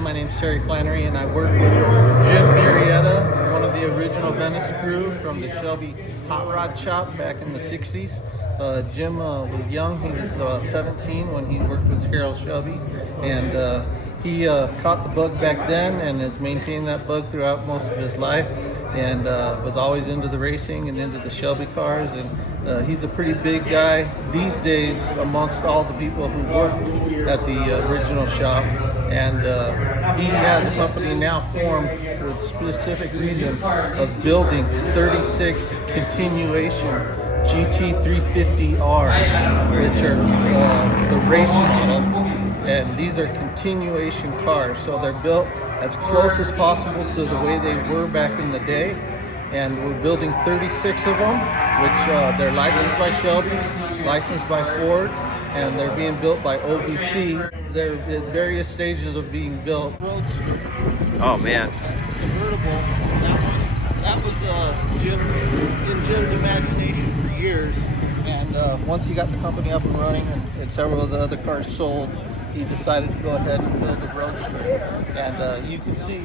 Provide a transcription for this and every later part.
My name's Terry Flannery, and I work with Jim Marietta, one of the original Venice crew from the Shelby Hot Rod Shop back in the 60s. Jim was young. He was 17 when he worked with Carroll Shelby, and he caught the bug back then and has maintained that bug throughout most of his life, and was always into the racing and into the Shelby cars. And he's a pretty big guy these days amongst all the people who worked at the original shop. And he has a company now formed for the specific reason of building 36 continuation GT350Rs, which are the race model, and these are continuation cars. So they're built as close as possible to the way they were back in the day, and we're building 36 of them, which they're licensed by Shelby, licensed by Ford, and they're being built by OVC. They're in various stages of being built. Oh man. Convertible. That was Jim's imagination for years. And once he got the company up and running and several of the other cars sold, he decided to go ahead and build a Roadster. And you can see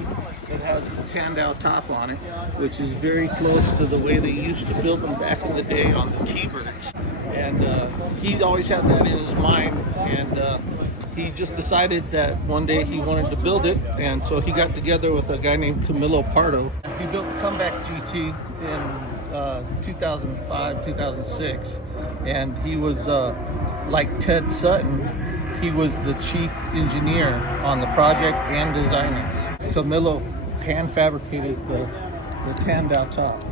it has a tanned-out top on it, which is very close to the way they used to build them back in the day on the T-Birds. And he always had that in his mind, and he just decided that one day he wanted to build it, and so he got together with a guy named Camilo Pardo. He built the Comeback GT in 2005, 2006, and he was like Ted Sutton. He was the chief engineer on the project and designer. Camilo hand fabricated the tanned-out top,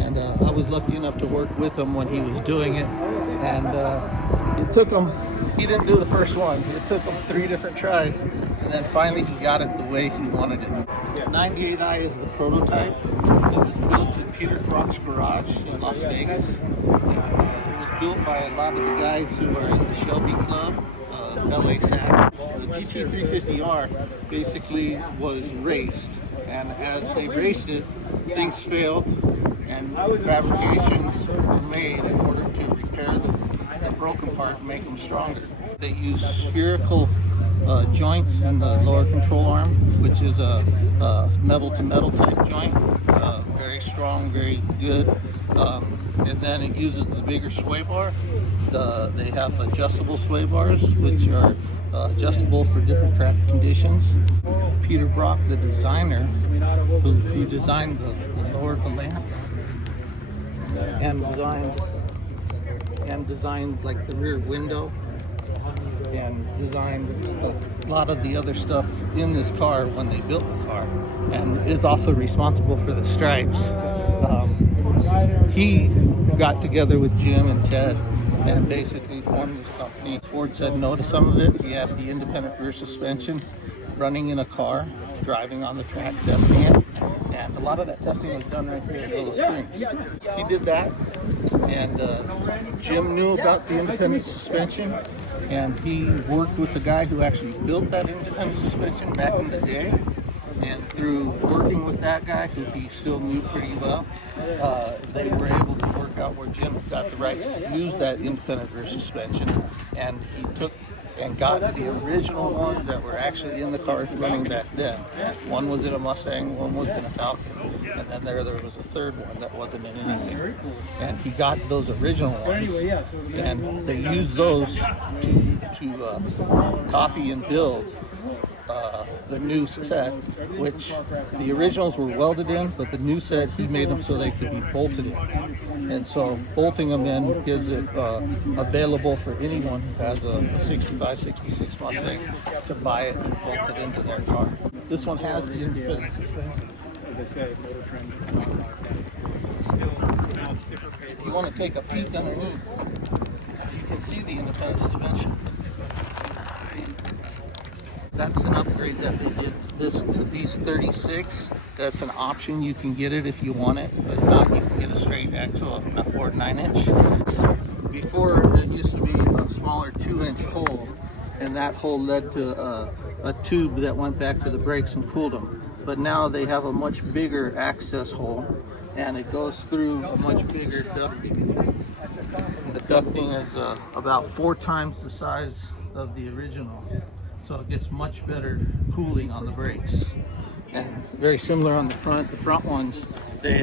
and I was lucky enough to work with him when he was doing it, and it took him. He didn't do the first one. It took him 3 different tries, and then finally he got it the way he wanted it. 98i is the prototype. It was built in Peter Brock's garage in Las Vegas. It was built by a lot of the guys who are in the Shelby Club, LA SAC. The GT350R basically was raced, and as they raced it, things failed, and fabrications were made in order to repair the broken part and make them stronger. They use spherical joints in the lower control arm, which is a metal-to-metal type joint. Very strong, very good. And then it uses the bigger sway bar. They have adjustable sway bars, which are adjustable for different track conditions. Peter Brock, the designer, who designed the lower of the lamp, and designed like the rear window, and designed a lot of the other stuff in this car when they built the car, and is also responsible for the stripes. He got together with Jim and Ted and basically formed this company. Ford said no to some of it. He had the independent rear suspension running in a car, driving on the track, testing it, and a lot of that testing was done right here at Willow Springs. He did that, and Jim knew about the independent suspension, and he worked with the guy who actually built that independent suspension back in the day. And through working with that guy, who he still knew pretty well, they were able to work out where Jim got the rights to use that independent rear suspension, and he took and got the original ones that were actually in the cars running back then. One was in a Mustang, one was in a Falcon, and then there was a third one that wasn't in anything. And he got those original ones, and they used those to copy and build the new set, which the originals were welded in, but the new set, he made them so they could be bolted in. And so bolting them in gives it available for anyone who has a 65, 66 Mustang to buy it and bolt it into their car. This one has the independent suspension. As I said, motor trim. If you want to take a peek underneath, you can see the independent suspension. That's an upgrade that they did to these 36. That's an option. You can get it if you want it. If not, you can get a straight axle, a Ford 9-inch. Before, it used to be a smaller 2-inch hole, and that hole led to a tube that went back to the brakes and cooled them. But now they have a much bigger access hole, and it goes through a much bigger ducting. The ducting is about 4 times the size of the original. so it gets much better cooling on the brakes. And very similar on the front. The front ones, they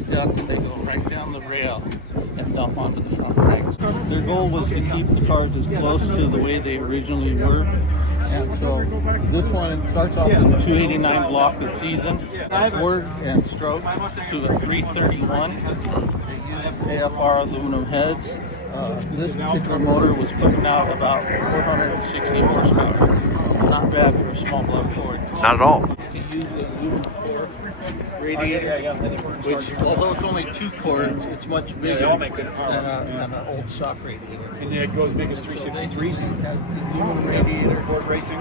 duck and they go right down the rail and dump onto the front brakes. Their goal was to keep the cars as close to the way they originally were. And so this one starts off with a 289 block that's seasoned, poured and stroked to a 331. They use AFR aluminum heads. This particular motor was putting out about 460 horsepower. Not bad for a small block Ford. Not at all. He used an aluminum core radiator, which, although it's only 2 cores, it's much bigger than an old stock radiator. And it goes big as 363. So it has the aluminum radiator,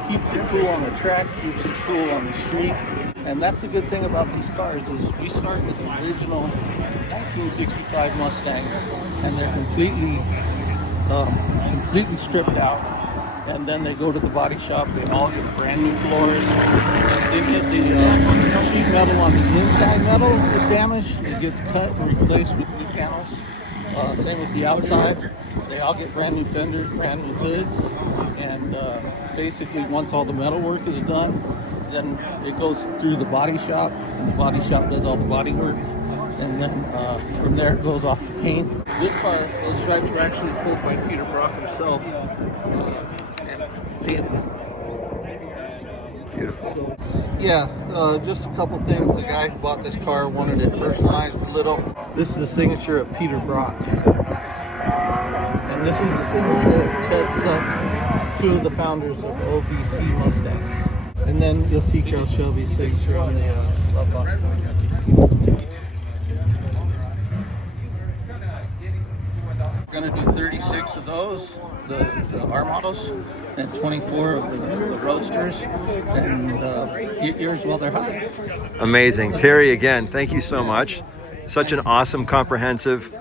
keeps it cool on the track, keeps it cool on the street. And that's the good thing about these cars is we start with the original 1965 Mustangs, and they're completely stripped out. And then they go to the body shop. They all get brand new floors. They get the sheet metal on the inside metal is damaged. It gets cut and replaced with new panels. Same with the outside. They all get brand new fenders, brand new hoods. And basically, once all the metal work is done, then it goes through the body shop, and the body shop does all the body work. And then from there it goes off to paint. This car, those stripes were actually pulled by Peter Brock himself. Beautiful. So, yeah, just a couple things. The guy who bought this car wanted it personalized a little. This is the signature of Peter Brock. And this is the signature of Ted Sutton, 2 of the founders of OVC Mustangs. And then you'll see Carol Shelby's signature on the glove box. We're going to do 36 of those, the R models, and 24 of the Roadsters, and get yours while they're hot. Amazing. Terry, again, thank you so much. Such an awesome, comprehensive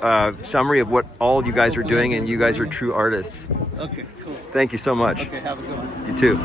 summary of what all you guys are doing, and you guys are true artists. Okay, cool. Thank you so much. Okay, have a good one. You too.